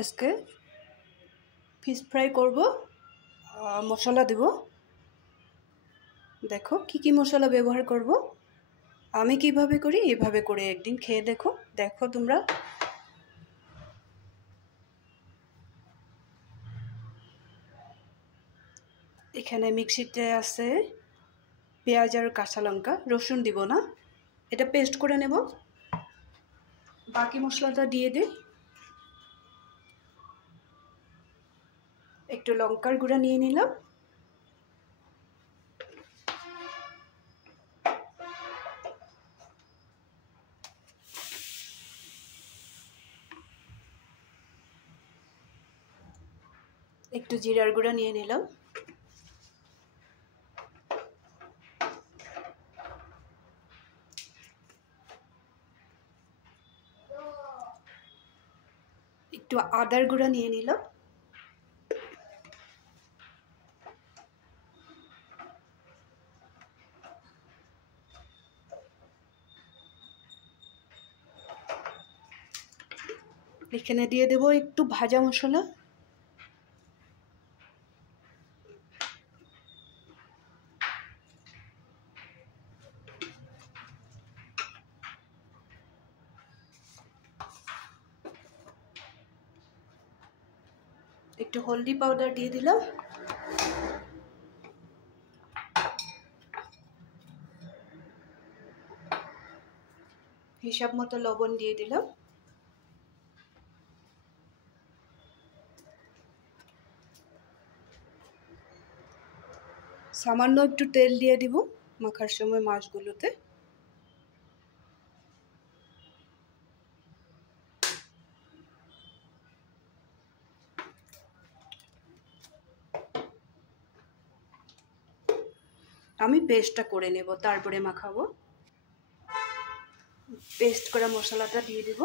আজকে fish fry করব। মশলা দেব। দেখো কি কি মশলা ব্যবহার করব। আমি কিভাবে করি এভাবে করে একদিন খেয়ে দেখো। দেখো তোমরা। এখানে মিক্সিতে আছে পেঁয়াজ আর কাঁচা লঙ্কা, রসুন দিব না, এটা পেস্ট করে নেব। বাকি মশলাটা দিয়ে দিই। একটু লঙ্কার গুঁড়া নিয়ে নিলাম, একটু জিরার গুঁড়া নিয়ে নিলাম, একটু আদার গুঁড়া নিয়ে নিলাম, এখানে দিয়ে দেব একটু ভাজা মশলা, একটু হলদি পাউডার দিয়ে দিলাম, হিসাব মতো লবণ দিয়ে দিলাম, সামান্য একটু তেল দিয়ে দিব মাখার সময় মাছগুলোতে। আমি পেস্টটা করে নেব, তারপরে মাখাবো। পেস্ট করা মশলাটা দিয়ে দিব।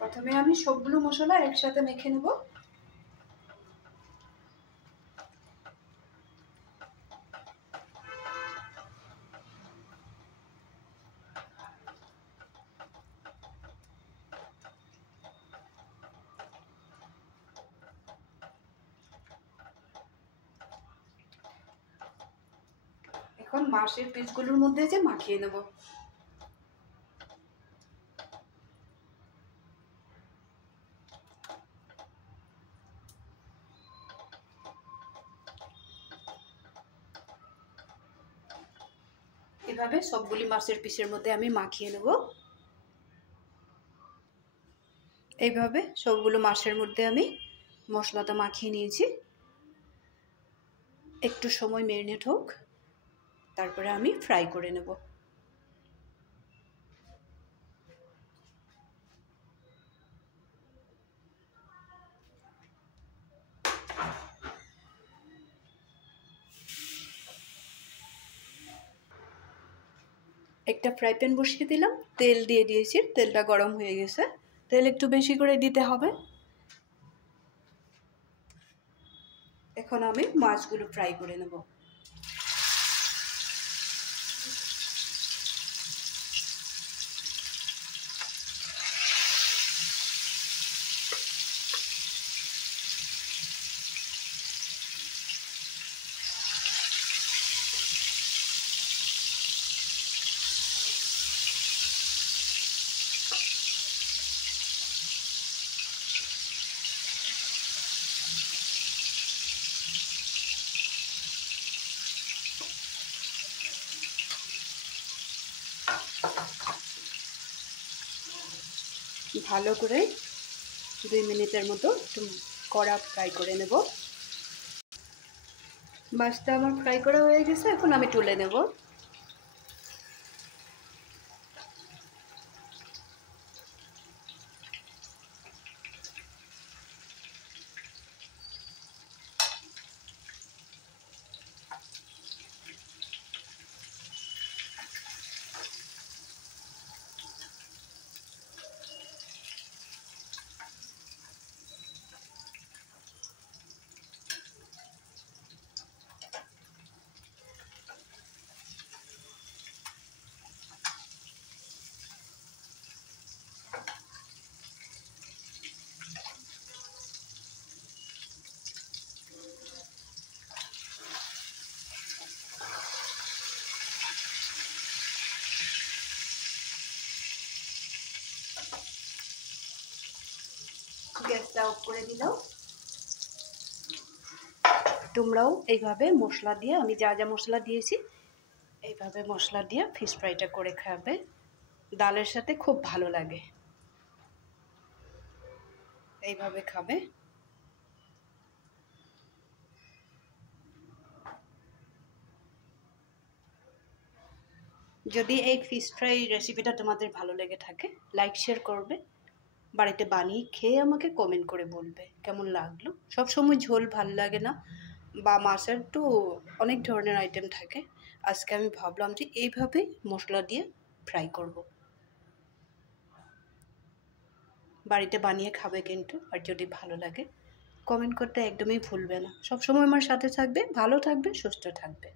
প্রথমে আমি সবগুলো মশলা একসাথে মেখে নেব। এখন মাছের পিসগুলোর মধ্যে যে মাখিয়ে নেব। এভাবে সবগুলি মাছের পিসের মধ্যে আমি মাখিয়ে নেব। এইভাবে সবগুলো মাছের মধ্যে আমি মশলাটা মাখিয়ে নিয়েছি। একটু সময় ম্যারিনেট হোক, তারপরে আমি ফ্রাই করে নেব। একটা ফ্রাই প্যান বসিয়ে দিলাম, তেল দিয়ে দিয়েছি, তেলটা গরম হয়ে গেছে। তেল একটু বেশি করে দিতে হবে। এখন আমি মাছগুলো ফ্রাই করে নেব। ভালো করে 2 মিনিটের মতো একটু কড়া ফ্রাই করে নেব। মাছটা আমার ফ্রাই করা হয়ে গেছে, এখন আমি তুলে নেব। গ্যাসটা অফ করে দিলাম। তোমরাও এইভাবে মশলা দিয়ে, আমি যা যা মশলা দিয়েছি এইভাবে মশলা দিয়ে ফিশ ফ্রাইটা করে খাবে, ডালের সাথে খুব ভালো লাগে। এইভাবে খাবে। যদি এই ফিশ ফ্রাই রেসিপিটা তোমাদের ভালো লেগে থাকে, লাইক শেয়ার করবে, বাড়িতে বানিয়ে খেয়ে আমাকে কমেন্ট করে বলবে কেমন লাগলো। সব সময় ঝোল ভালো লাগে না, বা মাছের তো অনেক ধরনের আইটেম থাকে। আজকে আমি ভাবলাম যে এইভাবে মশলা দিয়ে ফ্রাই করব। বাড়িতে বানিয়ে খাবে কিন্তু, আর যদি ভালো লাগে কমেন্ট করতে একদমই ভুলবে না। সব সময় আমার সাথে থাকবে, ভালো থাকবে, সুস্থ থাকবে।